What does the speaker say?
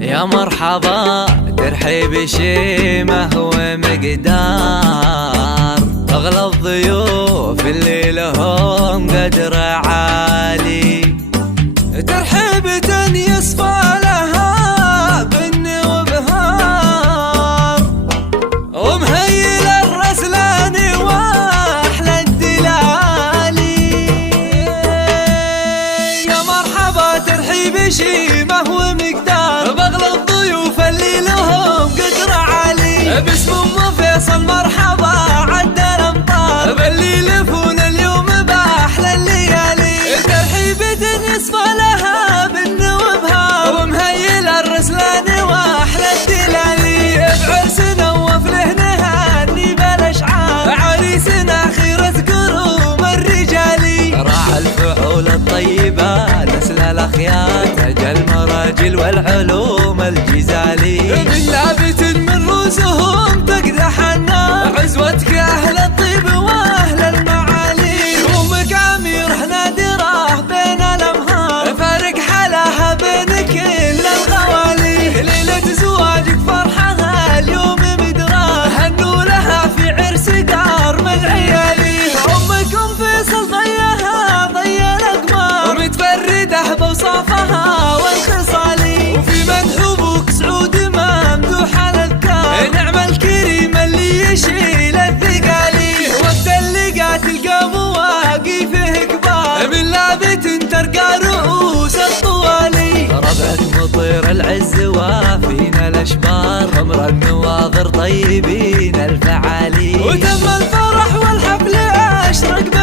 يا مرحبا ترحيب شيمة ومقدار، أغلى الضيوف اللي لهم قدر عالي، ترحيبة يصفى لها بن وبهار، ومهيل الرسلان واحلى الدلالي. يا مرحبا ترحيب شيمة ومقدار، بأغلى الضيوف اللي لهم قدر عالي، باسم ام فيصل مرحبا عد الامطار، باللي يلفون اليوم باحلى الليالي، ترحيبة يصفى لها بن وبهار، ومهيل الرسلان واحلى الدلالي، بعرسنا وفله نهاني بالاشعار، عريسنا خيرة كروم الرجالي، راح الفعول الطيبة نسل الاخيار، تاج المراجل والعلوم الجزالي، من نابت من رؤوسهم تقدح النار، عزوتك اهل الطيب واهل المعالي، امك عميره نادره بين الامهار، فارق حلاها بين كل الغوالي، ليله زواجك فرحها اليوم مدراه، هنوا لها في عرس دار من عيالي، امك ام فيصل ضيها ضي الاقمار، ومتفرده بوصافها والخصالي، وفي مدح ابوك سعود ممدوح الاذكار، نعم الكريم اللي يشيل الثقالي، وقت اللقاء تلقى مواقفه كبار، من لابت ترقى رؤوس الطوالي، ربعك مطير العز وافينا الاشبار، عمر النواظر طيبين الفعالي، وتم الفرح والحفل اشرق